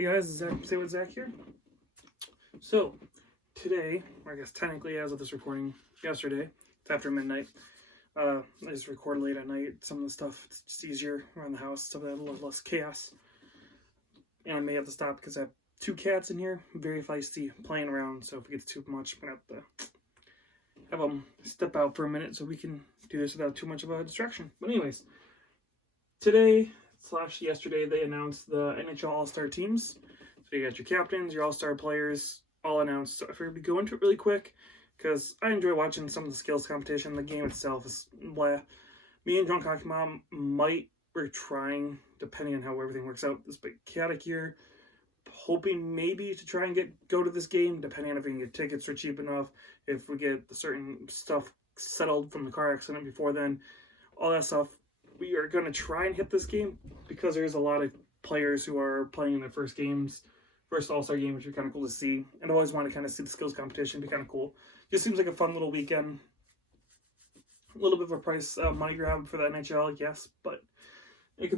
Hey guys, Zach, say what Zach here. So, today, or I guess technically as of this recording, yesterday, it's after midnight. I just record late at night. Some of the stuff, it's just easier around the house, some of that a little less chaos. And I may have to stop because I have two cats in here, very feisty, playing around, so if it gets too much, I'm going to have them step out for a minute so we can do this without too much of a distraction. But anyways, today/yesterday, they announced the NHL All-Star Teams. So you got your captains, your all-star players, all announced. So if we're going to go into it really quick, because I enjoy watching some of the skills competition. The game itself is blah. Me and Drunk Hockey Mom we're trying, depending on how everything works out this big chaotic year, hoping maybe to try and go to this game, depending on if we can get tickets for cheap enough, if we get the certain stuff settled from the car accident before then, all that stuff. We are going to try and hit this game because there's a lot of players who are playing in their first All-Star game, which would be kind of cool to see. And I always want to kind of see the skills competition. It'd be kind of cool. Just seems like a fun little weekend. A little bit of a price money grab for the NHL, yes, but it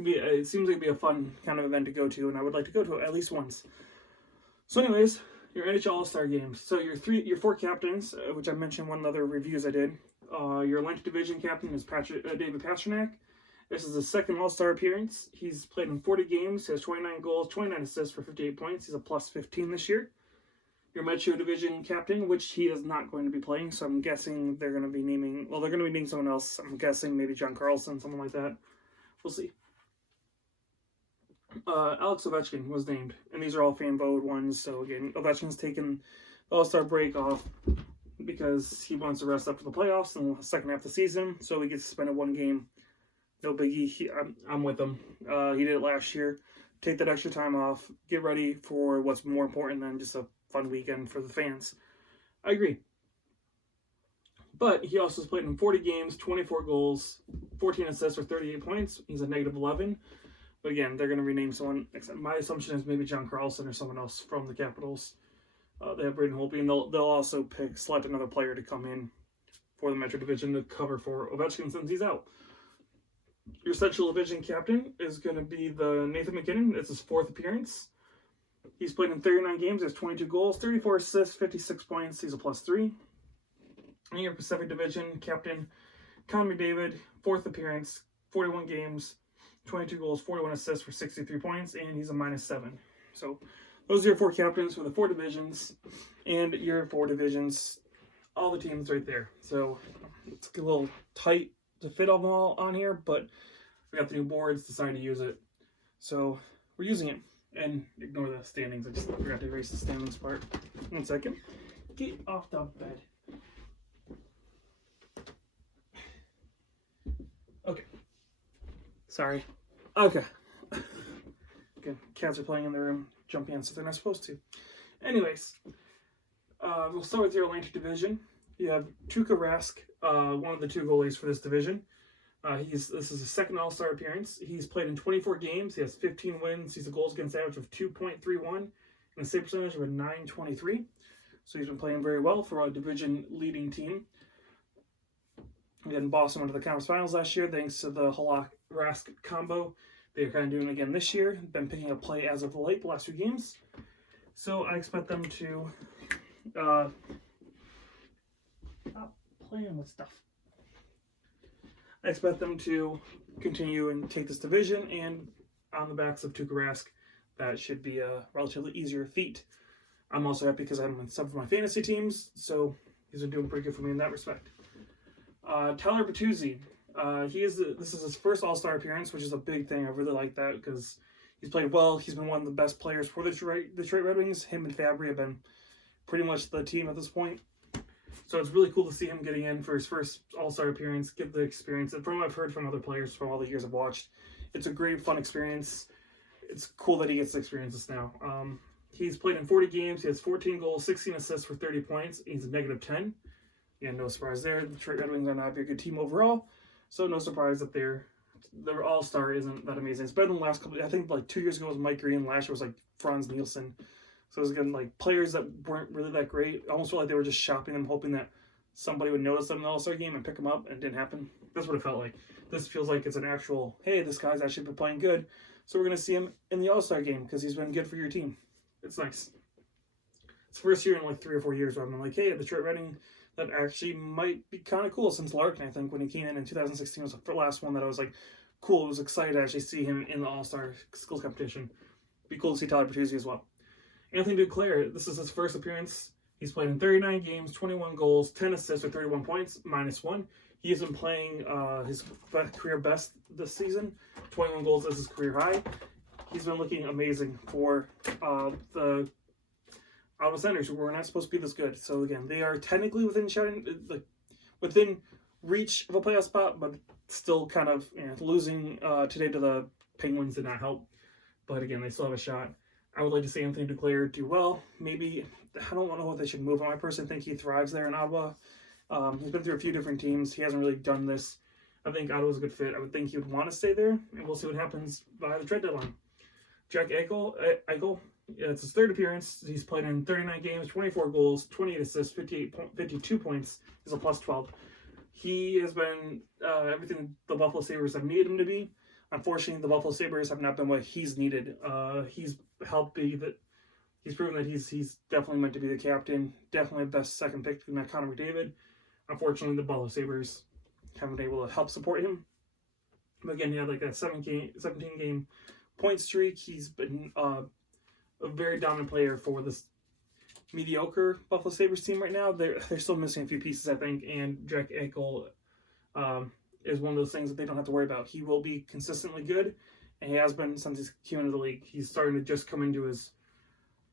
seems like it'd be a fun kind of event to go to, and I would like to go to it at least once. So anyways, your NHL All-Star games. So your four captains, which I mentioned one of the other reviews I did. Your Atlantic Division captain is David Pastrnak. This is his second All-Star appearance. He's played in 40 games. He has 29 goals, 29 assists for 58 points. He's a plus 15 this year. Your Metro Division captain, which he is not going to be playing, so I'm guessing they're going to be naming someone else. I'm guessing maybe John Carlson, something like that. We'll see. Alex Ovechkin was named, and these are all fan vote ones. So again, Ovechkin's taken the All-Star break off because he wants to rest up for the playoffs in the second half of the season, so he gets suspended one game. No biggie. I'm with him. He did it last year. Take that extra time off. Get ready for what's more important than just a fun weekend for the fans. I agree. But he also has played in 40 games, 24 goals, 14 assists for 38 points. He's a negative 11. But again, they're going to rename someone. My assumption is maybe John Carlson or someone else from the Capitals. They have Braden Holtby, and they'll also select another player to come in for the Metro Division to cover for Ovechkin since he's out. Your Central Division captain is going to be the Nathan MacKinnon. It's his fourth appearance. He's played in 39 games. He has 22 goals, 34 assists, 56 points. He's a plus 3. And your Pacific Division captain, Connor McDavid, fourth appearance, 41 games, 22 goals, 41 assists for 63 points, and he's a minus 7. So those are your four captains for the four divisions. And your four divisions, all the teams right there. So it's a little tight to fit them all on here, but we got the new boards, decided to use it, so we're using it. And ignore the standings, I just forgot to erase the standings part. 1 second. Get off the bed. Okay, sorry. Okay, cats are playing in the room, jumping on stuff they're not supposed to. Anyways, we'll start with your Atlantic Division. You have Tuukka Rask, one of the two goalies for this division. This is his second All-Star appearance. He's played in 24 games. He has 15 wins. He's a goals against average of 2.31 and a save percentage of a .923. So he's been playing very well for a division-leading team. Again, Boston went to the conference finals last year thanks to the Halak-Rask combo. They're kind of doing it again this year. Been picking up play as of late, the last few games. So I expect them to stop playing with stuff. I expect them to continue and take this division, and on the backs of Tuukka Rask, that should be a relatively easier feat. I'm also happy because I have him in some of my fantasy teams, so he's been doing pretty good for me in that respect. Tyler Bertuzzi, this is his first All-Star appearance, which is a big thing. I really like that because he's played well. He's been one of the best players for the Detroit Red Wings. Him and Fabry have been pretty much the team at this point. So it's really cool to see him getting in for his first All-Star appearance, get the experience. And from what I've heard from other players from all the years I've watched, it's a great, fun experience. It's cool that he gets to experience this now. He's played in 40 games. He has 14 goals, 16 assists for 30 points. He's a negative 10. Yeah, no surprise there. The Detroit Red Wings are not a very good team overall. So no surprise that their All-Star isn't that amazing. It's better than the last couple. I think like 2 years ago was Mike Green. Last year was like Franz Nielsen. So it was again like players that weren't really that great. Almost felt like they were just shopping them, hoping that somebody would notice them in the All-Star game and pick them up, and it didn't happen. That's what it felt like. This feels like it's an actual, hey, this guy's actually been playing good. So we're going to see him in the All-Star game because he's been good for your team. It's nice. It's the first year in like 3 or 4 years where I'm like, hey, Detroit Reading, that actually might be kind of cool since Larkin, I think, when he came in 2016 was the last one that I was like, cool. I was excited to actually see him in the All-Star skills competition. Be cool to see Tyler Bertuzzi as well. Anthony Duclair, this is his first appearance. He's played in 39 games, 21 goals, 10 assists with 31 points, -1. He has been playing his career best this season. 21 goals is his career high. He's been looking amazing for the Ottawa Senators, who were not supposed to be this good. So again, they are technically within reach of a playoff spot, but still kind of losing today to the Penguins did not help. But again, they still have a shot. I would like to see Anthony Duclair do well. Maybe, I don't know what they should move him. I personally think he thrives there in Ottawa. He's been through a few different teams. He hasn't really done this. I think Ottawa's a good fit. I would think he would want to stay there, and we'll see what happens by the trade deadline. Jack Eichel, it's his third appearance. He's played in 39 games, 24 goals, 28 assists, 52 points. He's a +12. He has been everything the Buffalo Sabres have needed him to be. Unfortunately, the Buffalo Sabres have not been what he's needed. He's helped be that. He's proven that he's definitely meant to be the captain. Definitely the best second pick in that Connor McDavid. Unfortunately, the Buffalo Sabres haven't been able to help support him. But again, he had like a 17-game point streak. He's been a very dominant player for this mediocre Buffalo Sabres team right now. They're still missing a few pieces, I think, and Jack Eichel is one of those things that they don't have to worry about. He will be consistently good, and he has been since he's came into the league. He's starting to just come into his.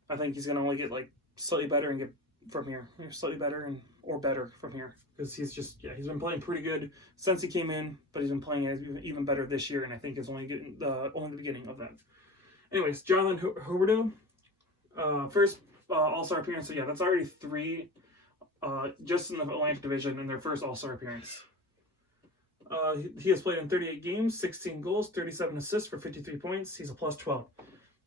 I think he's going to only get like slightly better and get from here, slightly better or better from here, because he's been playing pretty good since he came in, but he's been playing even better this year, and I think it's only the beginning of that. Anyways, Jonathan Huberdeau, first All-Star appearance. So yeah, that's already 3 just in the Atlantic Division in their first All-Star appearance. He has played in 38 games, 16 goals, 37 assists for 53 points. He's a +12.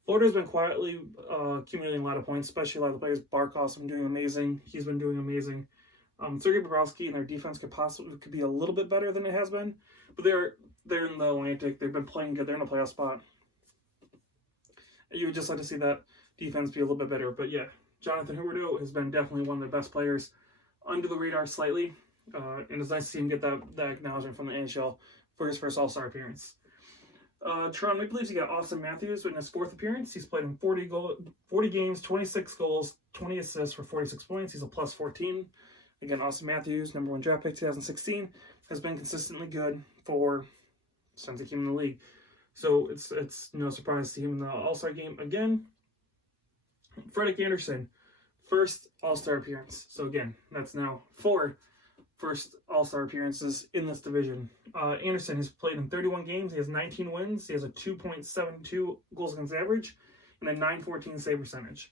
Florida's been quietly accumulating a lot of points, especially a lot of the players. Barkov's been doing amazing. He's been doing amazing. Sergei Bobrovsky and their defense could be a little bit better than it has been, but they're in the Atlantic. They've been playing good. They're in a playoff spot. You would just like to see that defense be a little bit better. But yeah, Jonathan Huberdeau has been definitely one of the best players under the radar slightly. And it's nice to see him get that acknowledgement from the NHL for his first All-Star appearance. Toronto Maple Leafs, you got Austin Matthews in his 4th appearance. He's played in 40 games, 26 goals, 20 assists for 46 points. He's a +14. Again, Austin Matthews, number 1 draft pick, 2016, has been consistently good since he came in the league. So it's no surprise to see him in the All-Star game again. Frederik Andersen, first All-Star appearance. So again, that's now 4 first All-Star appearances in this division. Andersen has played in 31 games. He has 19 wins. He has a 2.72 goals against average and a .914 save percentage.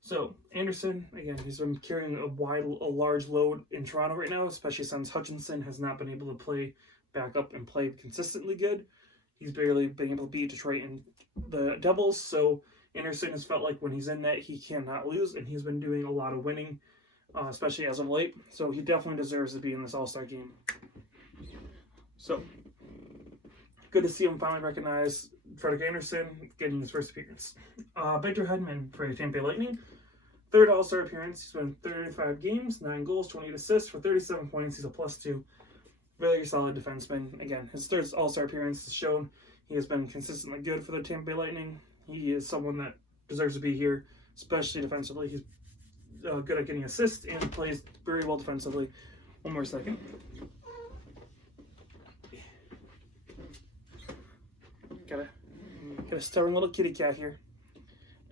So Andersen, again, he's been carrying a large load in Toronto right now, especially since Hutchinson has not been able to play back up and play consistently good. He's barely been able to beat Detroit and the Devils. So Andersen has felt like when he's in net, he cannot lose, and he's been doing a lot of winning, especially as of late. So he definitely deserves to be in this All-Star game. So good to see him finally recognize Frederik Andersen getting his first appearance. Victor Hedman for Tampa Bay Lightning, 3rd All-Star appearance. He's been 35 games, 9 goals, 28 assists for 37 points. He's a +2. Really solid defenseman. Again, his 3rd All-Star appearance has shown he has been consistently good for the Tampa Bay Lightning. He is someone that deserves to be here, especially defensively. He's good at getting assists and plays very well defensively. One more second. Got a stubborn little kitty cat here.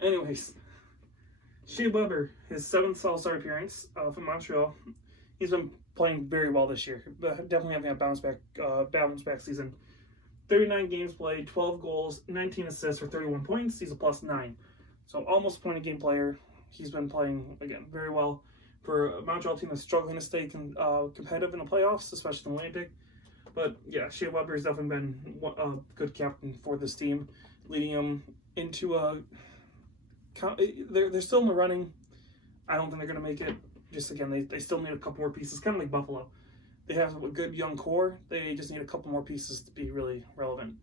Anyways, Shea Weber, his 7th All-Star appearance from Montreal. He's been playing very well this year. Definitely having a bounce back season. 39 games played, 12 goals, 19 assists for 31 points. He's a +9. So almost point a game player. He's been playing, again, very well for a Montreal team that's struggling to stay competitive in the playoffs, especially in the Atlantic. But yeah, Shea Weber has definitely been a good captain for this team, leading them into they're still in the running. I don't think they're going to make it. Just again, they still need a couple more pieces, kind of like Buffalo. They have a good young core. They just need a couple more pieces to be really relevant.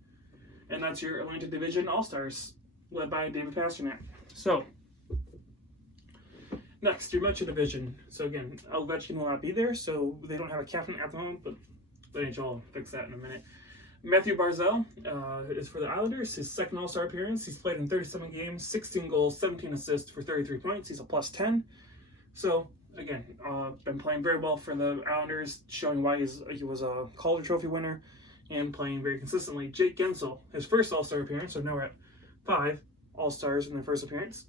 And that's your Atlantic Division All-Stars, led by David Pastrnak. So, next, your Metro Division. So again, Ovechkin will not be there, so they don't have a captain at the moment, but the NHL will fix that in a minute. Matthew Barzal is for the Islanders, his second All-Star appearance. He's played in 37 games, 16 goals, 17 assists for 33 points. He's a +10. So, again, been playing very well for the Islanders, showing why he was a Calder Trophy winner and playing very consistently. Jake Gensel, his first All-Star appearance, so now we're at 5 All-Stars in their first appearance.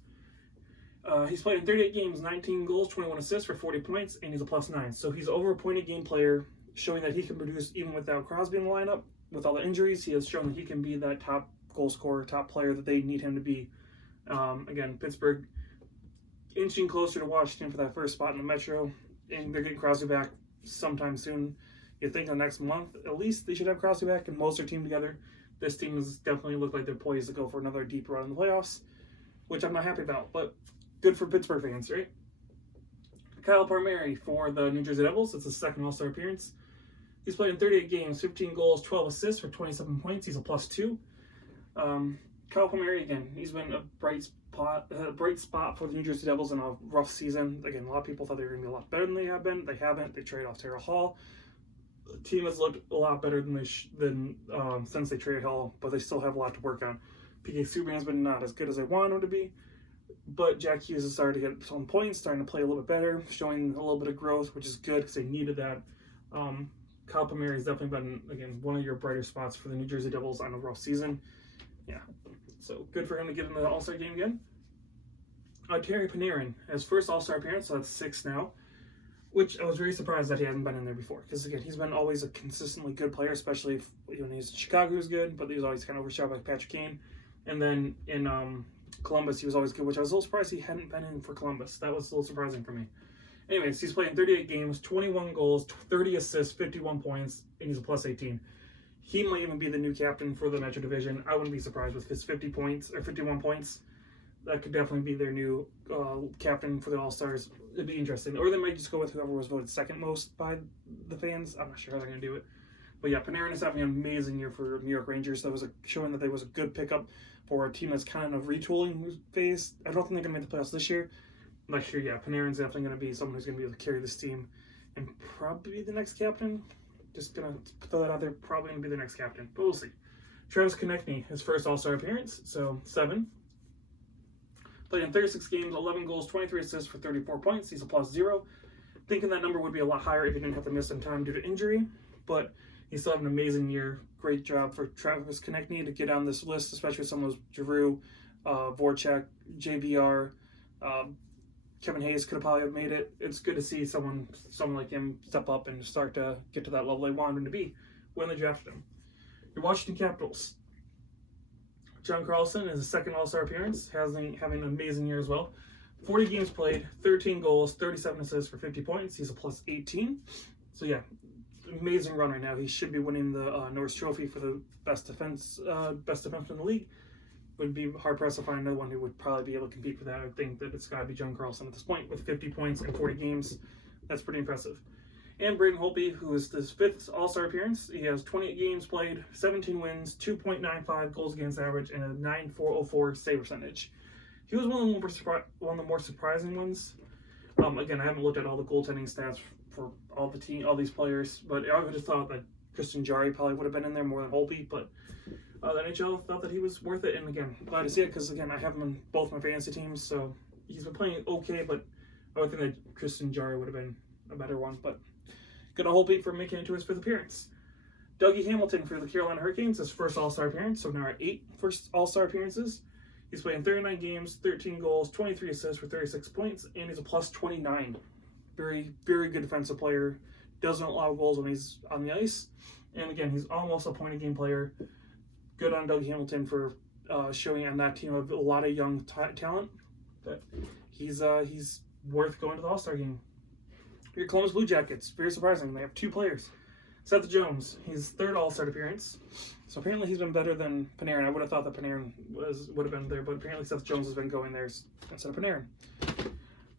He's played in 38 games, 19 goals, 21 assists for 40 points, and he's a +9. So he's over a point a game player, showing that he can produce even without Crosby in the lineup. With all the injuries, he has shown that he can be that top goal scorer, top player that they need him to be. Again, Pittsburgh inching closer to Washington for that first spot in the Metro, and they're getting Crosby back sometime soon. You think the next month, at least, they should have Crosby back and most of their team together. This team has definitely looked like they're poised to go for another deep run in the playoffs, which I'm not happy about, but good for Pittsburgh fans, right? Kyle Palmieri for the New Jersey Devils. It's his second All-Star appearance. He's played in 38 games, 15 goals, 12 assists for 27 points. He's a +2. Kyle Palmieri, again, he's been a bright spot for the New Jersey Devils in a rough season. Again, a lot of people thought they were going to be a lot better than they have been. They haven't. They traded off Taylor Hall. The team has looked a lot better than since they traded Hall, but they still have a lot to work on. PK Subban's been not as good as they wanted him to be, but Jack Hughes has started to get some points, starting to play a little bit better, showing a little bit of growth, which is good because they needed that. Kyle Palmieri has definitely been, again, one of your brighter spots for the New Jersey Devils on a rough season. Yeah, so good for him to get into the All-Star game again. Terry Panarin, his first All-Star appearance, so that's 6 now, which I was very surprised that he hasn't been in there before, because again, he's been always a consistently good player, especially when he's in Chicago, he was good, but he was always kind of overshadowed by Patrick Kane. And then in Columbus, he was always good, which I was a little surprised he hadn't been in for Columbus. That was a little surprising for me. Anyways, he's played in 38 games, 21 goals, 30 assists, 51 points, and he's a +18. He might even be the new captain for the Metro Division. I wouldn't be surprised with his 50 points or 51 points. That could definitely be their new captain for the All-Stars. It'd be interesting. Or they might just go with whoever was voted second most by the fans. I'm not sure how they're going to do it. But yeah, Panarin is having an amazing year for New York Rangers. That was showing that they was a good pickup for a team that's kind of retooling phase. I don't think they're going to make the playoffs this year. Next year, yeah, Panarin's definitely going to be someone who's going to be able to carry this team and probably be the next captain. Just going to throw that out there, probably going to be the next captain, but we'll see. Travis Konechny, his first All-Star appearance, so 7. Played in 36 games, 11 goals, 23 assists for 34 points. He's a +0. Thinking that number would be a lot higher if he didn't have to miss some time due to injury, but he's still having an amazing year. Great job for Travis Konechny to get on this list, especially with some of those Giroux, Voracek, JVR, Kevin Hayes could have probably made it. It's good to see someone like him step up and start to get to that level they wanted him to be when they drafted him. Your Washington Capitals. John Carlson is his second All-Star appearance, having an amazing year as well. 40 games played, 13 goals, 37 assists for 50 points. He's a +18. So yeah, amazing run right now. He should be winning the Norris Trophy for the best defenseman in the league. Would be hard-pressed to find another one who would probably be able to compete for that. I would think that it's got to be John Carlson at this point with 50 points in 40 games. That's pretty impressive. And Braden Holtby, who is his 5th All-Star appearance. He has 28 games played, 17 wins, 2.95 goals against average, and a .904 save percentage. He was one of the more surprising ones. Again, I haven't looked at all the goaltending stats for all these players, but I would have thought that Christian Jarry probably would have been in there more than Holtby, but the NHL thought that he was worth it, and again, glad to see it, because again, I have him in both my fantasy teams, so he's been playing okay, but I would think that Christian Jarry would have been a better one, but good on Holtby for making it to his 5th appearance. Dougie Hamilton for the Carolina Hurricanes, his first All-Star appearance, so now our 8 first All-Star appearances. He's played in 39 games, 13 goals, 23 assists for 36 points, and he's a +29. Very, very good defensive player. Doesn't allow goals when he's on the ice, and again, he's almost a point-a-game player. Good on Doug Hamilton for showing on that team of a lot of young talent. But he's worth going to the All-Star game. Your Columbus Blue Jackets, very surprising. They have 2 players. Seth Jones, his 3rd All-Star appearance. So apparently he's been better than Panarin. I would have thought that Panarin would have been there, but apparently Seth Jones has been going there instead of Panarin.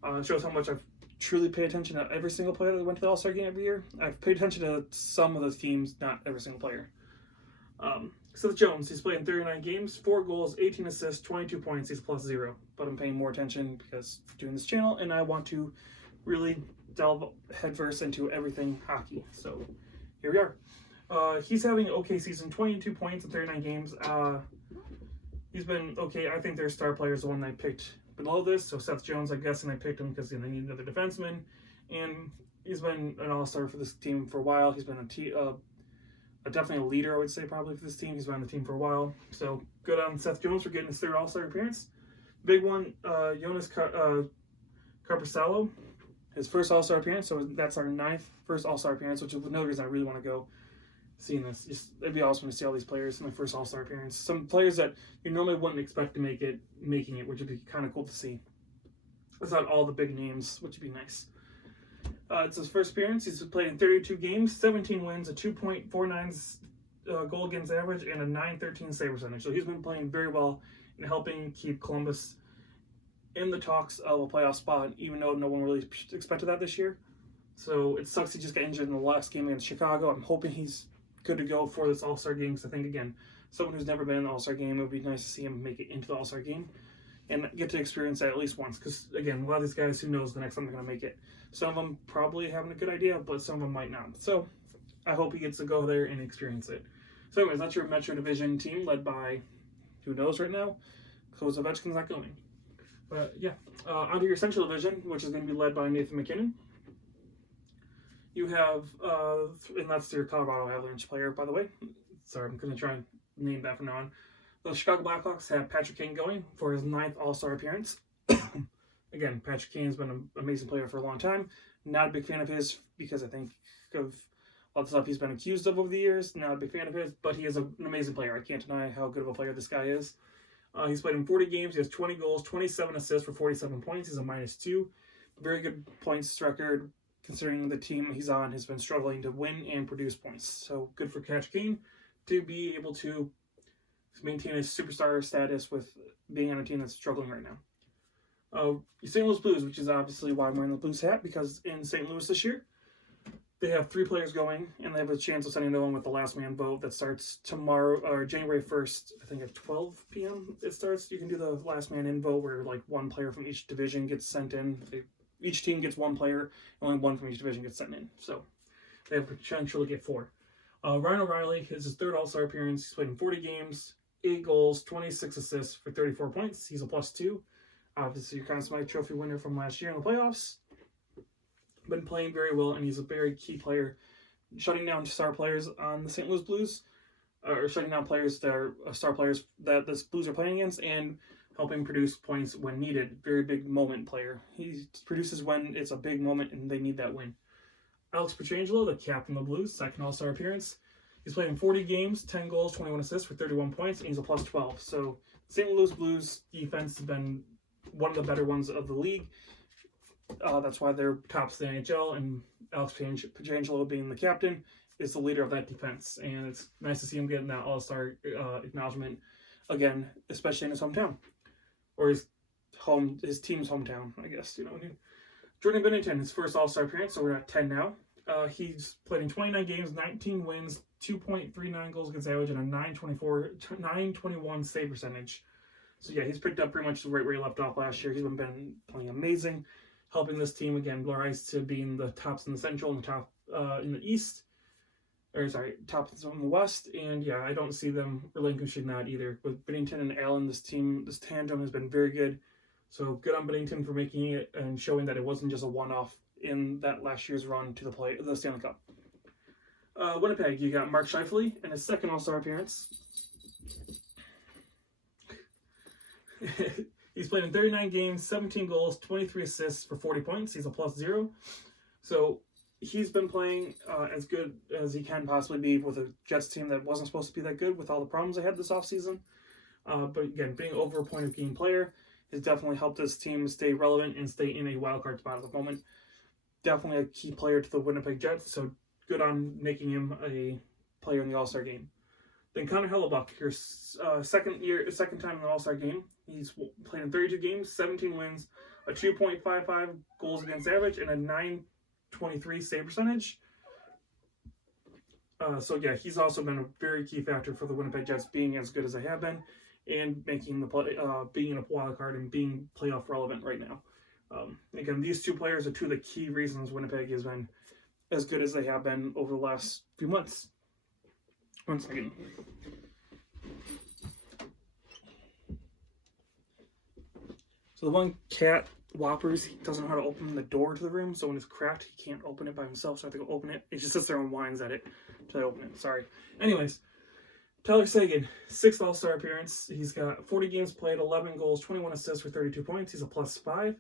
It shows how much I've truly paid attention to every single player that went to the All-Star game every year. I've paid attention to some of those teams, not every single player. Seth Jones, he's played in 39 games, 4 goals, 18 assists, 22 points. He's +0. But I'm paying more attention because I'm doing this channel and I want to really delve headfirst into everything hockey. So here we are. He's having an okay season, 22 points in 39 games. He's been okay. I think their star player is the one I picked below this. So Seth Jones, I'm guessing I picked him because they need another defenseman. And he's been an all-star for this team for a while. He's been definitely a leader, I would say, probably for this team. He's been on the team for a while. So good on Seth Jones for getting his 3rd all-star appearance. Big one, Jonas Carpusalo, his 1st all-star appearance. So that's our 9th first all-star appearance, which is another reason I really want to go seeing this. It'd be awesome to see all these players in their 1st all-star appearance. Some players that you normally wouldn't expect to making it, which would be kind of cool to see. It's not all the big names, which would be nice. It's his 1st appearance. He's played in 32 games, 17 wins, a 2.49 goal against average, and a .913 save percentage. So he's been playing very well and helping keep Columbus in the talks of a playoff spot, even though no one really expected that this year. So it sucks he just got injured in the last game against Chicago. I'm hoping he's good to go for this All-Star game, because I think, again, someone who's never been in the All-Star game, it would be nice to see him make it into the All-Star game and get to experience that at least once, because, again, a lot of these guys, who knows the next time they're going to make it. Some of them probably having a good idea, but some of them might not. So I hope he gets to go there and experience it. So anyways, that's your Metro Division team led by, who knows right now, because Ovechkin's not going. But yeah, onto your Central Division, which is going to be led by Nathan MacKinnon. You have, and that's your Colorado Avalanche player, by the way. Sorry, I'm going to try and name that from now on. The Chicago Blackhawks have Patrick Kane going for his 9th All-Star appearance. Again, Patrick Kane has been an amazing player for a long time. Not a big fan of his because I think of all the stuff he's been accused of over the years. Not a big fan of his, but he is an amazing player. I can't deny how good of a player this guy is. He's played in 40 games. He has 20 goals, 27 assists for 47 points. He's a -2. Very good points record, considering the team he's on has been struggling to win and produce points. So good for Patrick Kane to be able to maintain his superstar status with being on a team that's struggling right now. St. Louis Blues, which is obviously why I'm wearing the Blues hat, because in St. Louis this year, they have 3 players going, and they have a chance of sending them with the last man vote that starts tomorrow, or January 1st, I think at 12 p.m. it starts. You can do the last man in vote where like 1 player from each division gets sent in. Each team gets 1 player, only 1 from each division gets sent in. So they have potential to get 4. Ryan O'Reilly is his 3rd All-Star appearance. He's played in 40 games, 8 goals, 26 assists for 34 points. He's a +2. Obviously, your Conn Smythe Trophy winner from last year in the playoffs. Been playing very well, and he's a very key player, shutting down star players on the St. Louis Blues, or shutting down players that are star players that the Blues are playing against, and helping produce points when needed. Very big moment player. He produces when it's a big moment and they need that win. Alex Pietrangelo, the captain of the Blues, 2nd All-Star appearance. He's played in 40 games, 10 goals, 21 assists for 31 points, and he's a +12. So St. Louis Blues defense has been one of the better ones of the league. That's why they're tops the NHL, and Alex Pietrangelo, being the captain, is the leader of that defense. And it's nice to see him getting that All-Star acknowledgement again, especially in his hometown, or his team's hometown, I guess. You know, Jordan Binnington, his 1st All-Star appearance, so we're at 10 now. He's played in 29 games, 19 wins, 2.39 goals against average, and a .921 save percentage. So yeah, he's picked up pretty much right where he left off last year. He's been playing amazing, helping this team again rise to being the tops in the Central and the top in the East. Or sorry, top in the West. And yeah, I don't see them relinquishing that either. With Binnington and Allen, this tandem has been very good. So good on Binnington for making it and showing that it wasn't just a one-off in that last year's run to the Stanley Cup. Winnipeg, you got Mark Scheifele in his 2nd All-Star appearance. He's played in 39 games, 17 goals, 23 assists for 40 points. He's a +0. So he's been playing as good as he can possibly be with a Jets team that wasn't supposed to be that good with all the problems they had this offseason. But again, being over a point of game player has definitely helped this team stay relevant and stay in a wildcard spot at the moment. Definitely a key player to the Winnipeg Jets, so good on making him a player in the All-Star game. Then Connor Hellebuck, your second time in the All-Star game. He's played in 32 games, 17 wins, a 2.55 goals against average, and a .923 save percentage. So yeah, he's also been a very key factor for the Winnipeg Jets being as good as they have been, and making the play, being in a wild card and being playoff relevant right now. Again, these two players are two of the key reasons Winnipeg has been as good as they have been over the last few months. One second. So the one cat Whoppers, he doesn't know how to open the door to the room, so when it's cracked, he can't open it by himself, so I have to go open it. He just sits there and whines at it until I open it. Sorry. Anyways, Tyler Seguin, 6th All-Star appearance. He's got 40 games played, 11 goals, 21 assists for 32 points. He's a +5.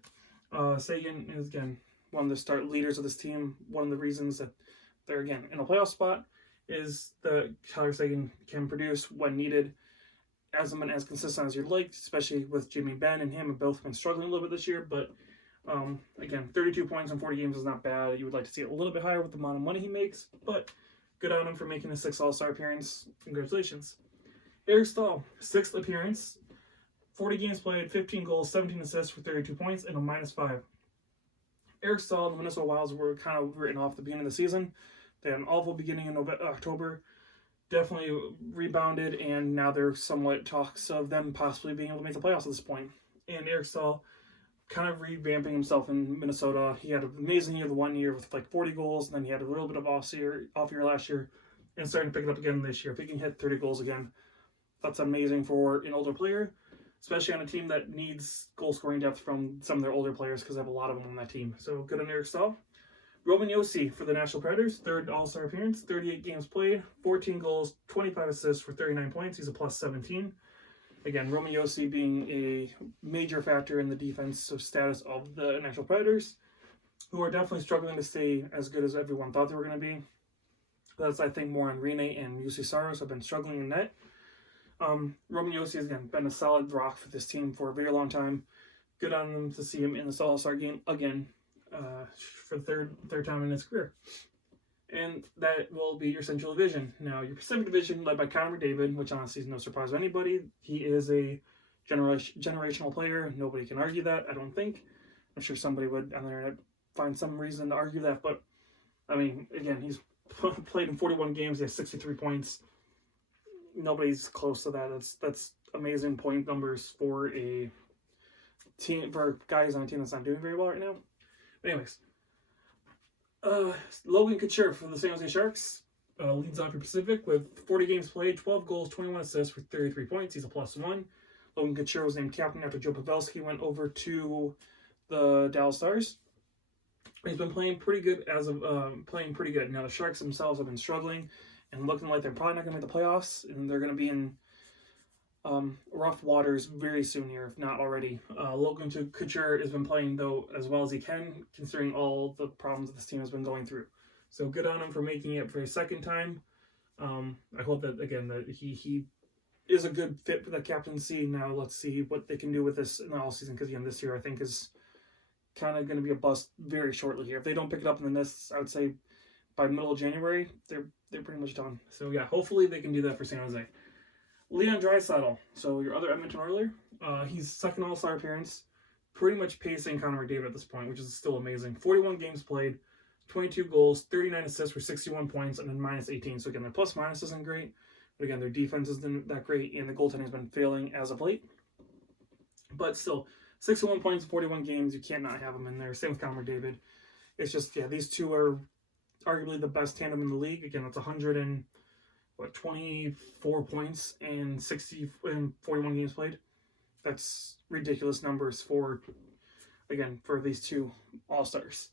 Seguin is, again, one of the start leaders of this team. One of the reasons that they're, again, in a playoff spot is that Tyler Seguin can produce when needed. Hasn't been as consistent as you'd like, especially with Jimmy Benn and him have both been struggling a little bit this year. But again, 32 points in 40 games is not bad. You would like to see it a little bit higher with the amount of money he makes, but good on him for making his 6th All-Star appearance. Congratulations. Eric Staal, 6th appearance, 40 games played, 15 goals, 17 assists for 32 points, and a -5. Eric Staal and the Minnesota Wilds were kind of written off at the beginning of the season. They had an awful beginning in October. Definitely rebounded, and now there's somewhat talks of them possibly being able to make the playoffs at this point. And Eric Staal kind of revamping himself in Minnesota. He had an amazing year the one year with like 40 goals, and then he had a little bit of off year last year, and starting to pick it up again this year. If he can hit 30 goals again, that's amazing for an older player, especially on a team that needs goal scoring depth from some of their older players because they have a lot of them on that team. So good on Eric Staal. Roman Josi for the Nashville Predators, 3rd All-Star appearance, 38 games played, 14 goals, 25 assists for 39 points. He's a +17. Again, Roman Josi being a major factor in the defensive status of the Nashville Predators, who are definitely struggling to stay as good as everyone thought they were going to be. That's, I think, more on Rene and UC Saros have been struggling in net. Roman Josi has, again, been a solid rock for this team for a very long time. Good on them to see him in this All-Star game again. For the third time in his career. And that will be your Central Division. Now, your Pacific Division, led by Connor McDavid, which honestly is no surprise to anybody. He is a generational player. Nobody can argue that, I don't think. I'm sure somebody would on the internet find some reason to argue that. But, I mean, again, he's played in 41 games. He has 63 points. Nobody's close to that. That's amazing point numbers for a team, for guys on a team that's not doing very well right now. Anyways, Logan Couture for the San Jose Sharks leads off your Pacific with 40 games played, 12 goals, 21 assists for 33 points. He's a +1. Logan Couture was named captain after Joe Pavelski went over to the Dallas Stars. He's been playing pretty good Now the Sharks themselves have been struggling and looking like they're probably not going to make the playoffs, and they're going to be in rough waters very soon here, if not already. Logan Couture has been playing, though, as well as he can, considering all the problems that this team has been going through. So good on him for making it for a second time. I hope that, again, that he is a good fit for the captaincy. Now let's see what they can do with this in the all season, because, again, this year I think is kind of going to be a bust very shortly here. If they don't pick it up in this, I would say by middle of January, they're pretty much done. So, yeah, hopefully they can do that for San Jose. Leon Draisaitl, so your other Edmonton Oiler, he's 2nd All-Star appearance, pretty much pacing Connor McDavid at this point, which is still amazing. 41 games played, 22 goals, 39 assists for 61 points, and then -18. So again, their plus-minus isn't great, but again, their defense isn't that great, and the goaltending has been failing as of late. But still, 61 points, 41 games, you can't not have them in there. Same with Connor McDavid. It's just, yeah, these two are arguably the best tandem in the league. Again, it's 24 points and 41 games played. That's ridiculous numbers for these two All-Stars.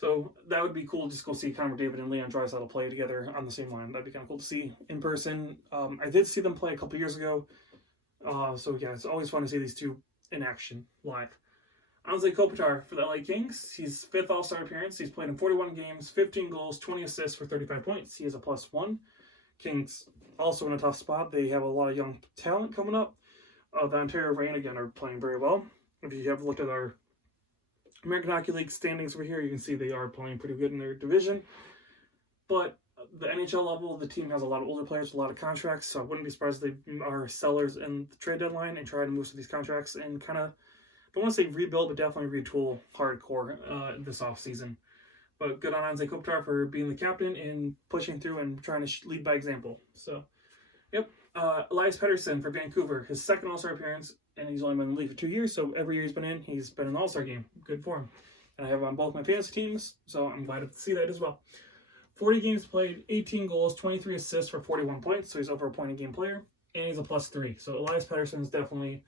So that would be cool, just go see Connor McDavid and Leon Draisaitl play together on the same line. That'd be kind of cool to see in person. I did see them play a couple years ago. So yeah, it's always fun to see these two in action live. Anze Kopitar for the LA Kings. He's 5th All-Star appearance. He's played in 41 games, 15 goals, 20 assists for 35 points. He is a +1. Kings also in a tough spot. They have a lot of young talent coming up. The Ontario Reign, again, are playing very well. If you have looked at our American Hockey League standings over here, you can see they are playing pretty good in their division. But the NHL level, the team has a lot of older players, a lot of contracts, so I wouldn't be surprised if they are sellers in the trade deadline and try to move to these contracts and kind of, I don't want to say rebuild, but definitely retool hardcore this offseason. But good on Anze Kopitar for being the captain and pushing through and trying to lead by example. So, yep. Elias Pettersson for Vancouver, his second All-Star appearance, and he's only been in the league for 2 years, so every year he's been in the All-Star game. Good for him. And I have him on both my fantasy teams, so I'm glad to see that as well. 40 games played, 18 goals, 23 assists for 41 points, so he's over a point a game player, and he's a +3. So Elias Pettersson is definitely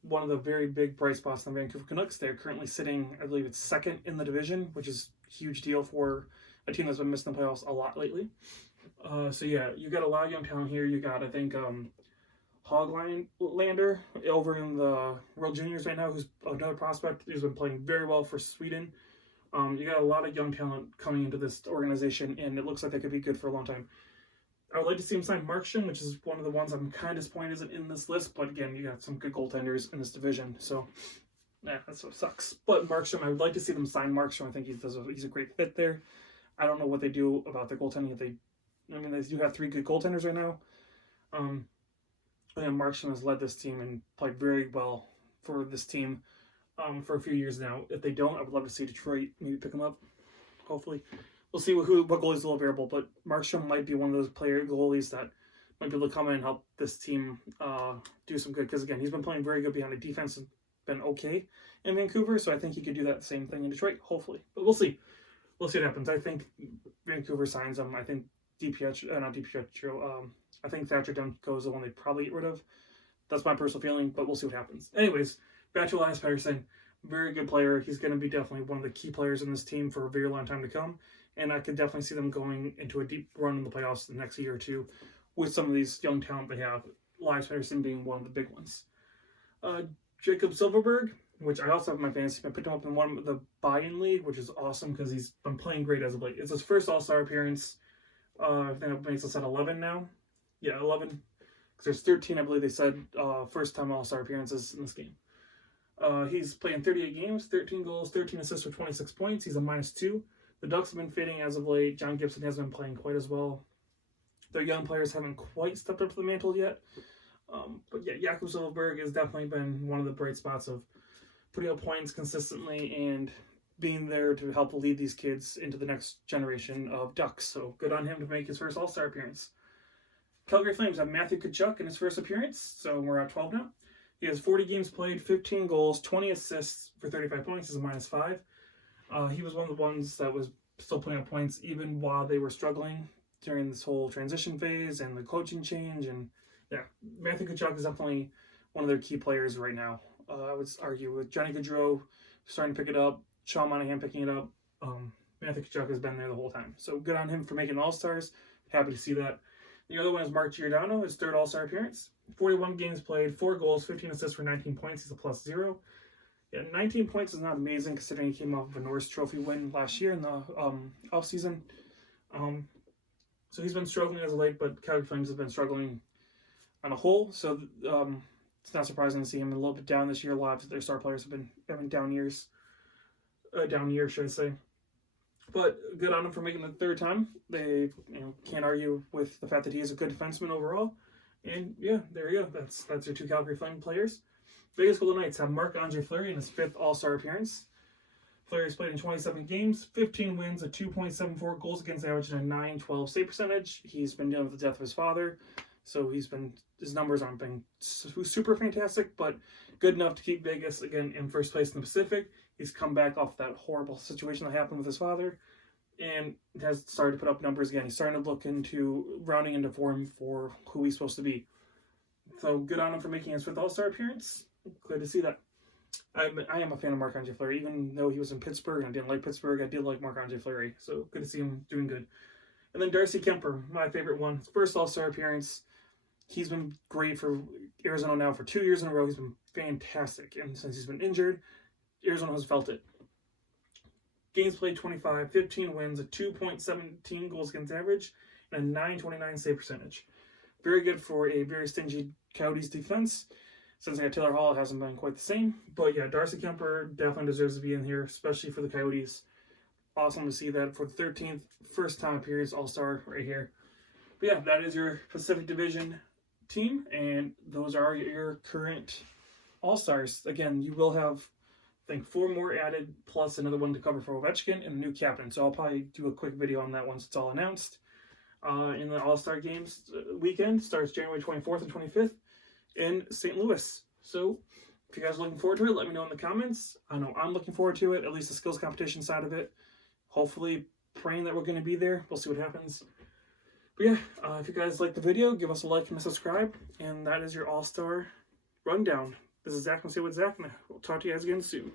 one of the very big bright spots in the Vancouver Canucks. They're currently sitting, I believe it's second in the division, which is a huge deal for a team that's been missing the playoffs a lot lately. So yeah, you got a lot of young talent here. You got, I think, Hoglander over in the World Juniors right now, who's another prospect who's been playing very well for Sweden. You got a lot of young talent coming into this organization, and it looks like they could be good for a long time. I would like to see him sign Markstrom, which is one of the ones I'm kind of disappointed isn't in this list. But again, you got some good goaltenders in this division, so yeah, that's what sucks. But Markstrom, I would like to see them sign Markstrom. I think he's a great fit there. I don't know what they do about their goaltending. They do have 3 good goaltenders right now. Markstrom has led this team and played very well for this team for a few years now. If they don't, I would love to see Detroit maybe pick him up. Hopefully. We'll see what goalies is available, but Markstrom might be one of those goalies that might be able to come in and help this team do some good. Because again, he's been playing very good behind the defense and been okay in Vancouver, so I think he could do that same thing in Detroit, hopefully. But we'll see. We'll see what happens. I think Vancouver signs him. I think I think Thatcher Demko is the one they probably get rid of. That's my personal feeling, but we'll see what happens. Anyways, back to Elias Pettersson. Very good player. He's going to be definitely one of the key players in this team for a very long time to come. And I could definitely see them going into a deep run in the playoffs the next year or two with some of these young talent they have. Elias Pettersson being one of the big ones. Jacob Silfverberg, which I also have in my fantasy. I picked him up in one of the buy-in league, which is awesome because he's been playing great as of late. It's his first All-Star appearance. I think it makes us at 11 now. Yeah, 11. Because there's 13, I believe they said, first-time All-Star appearances in this game. He's playing 38 games, 13 goals, 13 assists for 26 points. He's a -2. The Ducks have been fading as of late. John Gibson hasn't been playing quite as well. Their young players haven't quite stepped up to the mantle yet. But yeah, Jakob Silfverberg has definitely been one of the bright spots of putting up points consistently and being there to help lead these kids into the next generation of Ducks. So good on him to make his first All-Star appearance. Calgary Flames have Matthew Tkachuk in his first appearance, so we're at 12 now. He has 40 games played, 15 goals, 20 assists for 35 points. He's a -5. He was one of the ones that was still putting up points even while they were struggling during this whole transition phase and the coaching change. And yeah, Matthew Tkachuk is definitely one of their key players right now. I would argue with Johnny Gaudreau starting to pick it up, Sean Monahan picking it up. Matthew Tkachuk has been there the whole time. So good on him for making All-Stars. Happy to see that. The other one is Mark Giordano, his third All-Star appearance. 41 games played, 4 goals, 15 assists for 19 points. He's a +0. Yeah, 19 points is not amazing considering he came off of a Norris Trophy win last year in the offseason. So he's been struggling as of late, but Calgary Flames have been struggling on a whole. So it's not surprising to see him a little bit down this year. A lot of their star players have been having down years. Down year, should I say. But good on him for making the third time. They can't argue with the fact that he is a good defenseman overall. And yeah, there you go. That's your 2 Calgary Flame players. Vegas Golden Knights have Marc-Andre Fleury in his 5th All-Star appearance. Fleury's played in 27 games, 15 wins, a 2.74 goals against average, and a .912 save percentage. He's been dealing with the death of his father, so his numbers aren't been super fantastic, but good enough to keep Vegas again in first place in the Pacific. He's come back off that horrible situation that happened with his father, and has started to put up numbers again. He's starting to look into rounding into form for who he's supposed to be. So good on him for making his 5th All-Star appearance. Glad to see that. I am a fan of Marc-Andre Fleury. Even though he was in Pittsburgh and I didn't like Pittsburgh, I did like Marc-Andre Fleury. So good to see him doing good. And then Darcy Kemper, my favorite one. His first All-Star appearance. He's been great for Arizona now for 2 years in a row. He's been fantastic. And since he's been injured, Arizona has felt it. Games played 25, 15 wins, a 2.17 goals against average, and a .929 save percentage. Very good for a very stingy Coyotes defense. Since they got Taylor Hall, it hasn't been quite the same. But yeah, Darcy Kemper definitely deserves to be in here, especially for the Coyotes. Awesome to see that for the 13th first-time appearance All-Star right here. But yeah, that is your Pacific Division team, and those are your current All-Stars. Again, you will have think 4 more added, plus another one to cover for Ovechkin and a new captain. So I'll probably do a quick video on that once it's all announced. In the All-Star Games weekend starts January 24th and 25th in St. Louis. So if you guys are looking forward to it, let me know in the comments. I know I'm looking forward to it, at least the skills competition side of it. Hopefully, praying that we're going to be there. We'll see what happens. But yeah, if you guys like the video, give us a like and a subscribe. And that is your All-Star rundown. This is Zach from Say What Zach, and we'll talk to you guys again soon.